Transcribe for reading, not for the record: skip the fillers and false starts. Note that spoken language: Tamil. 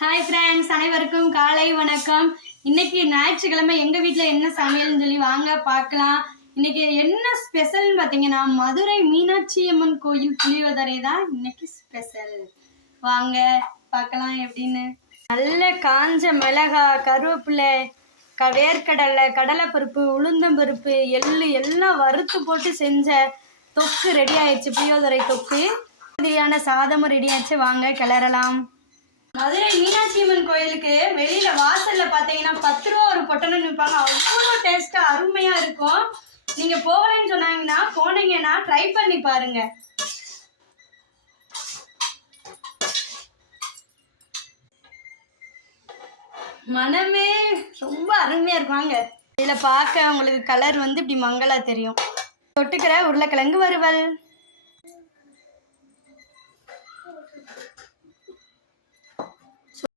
ஹாய் ஃப்ரெண்ட்ஸ், அனைவருக்கும் காலை வணக்கம். இன்னைக்கு ஞாயிற்றுக்கிழமை எங்கள் வீட்டில் என்ன சமையல்னு சொல்லி வாங்க பார்க்கலாம். இன்னைக்கு என்ன ஸ்பெஷல்னு பார்த்தீங்கன்னா மதுரை மீனாட்சி அம்மன் கோயில் புளியோதரை தான் இன்னைக்கு ஸ்பெஷல். வாங்க பார்க்கலாம் எப்படின்னு. நல்ல காஞ்ச மிளகா, கருவேப்பிலை, வேர்க்கடலை, கடலைப்பருப்பு, உளுந்தம்பருப்பு, எள்ளு எல்லாம் வறுத்து போட்டு செஞ்ச தொக்கு ரெடி ஆயிடுச்சு. புளியோதரை தொக்கு மாதிரியான சாதமும் ரெடி ஆயிடுச்சு. வாங்க கிளறலாம். மதுரை மீனாட்சி அம்மன் கோயிலுக்கு வெளியில வாசல்ல பாத்தீங்கன்னா 10 ரூபா ஒரு பொட்டணம் விற்பாங்க. அவ்வளோ டேஸ்டா அருமையா இருக்கும். நீங்க போகலன்னு சொன்னாங்கன்னா போனீங்கன்னா ட்ரை பண்ணி பாருங்க. மனமே ரொம்ப அருமையா இருப்பாங்க. இதுல பார்க்க உங்களுக்கு கலர் இப்படி மங்களா தெரியும். தொட்டுக்கிற உருளைக்கிழங்கு வறுவல்.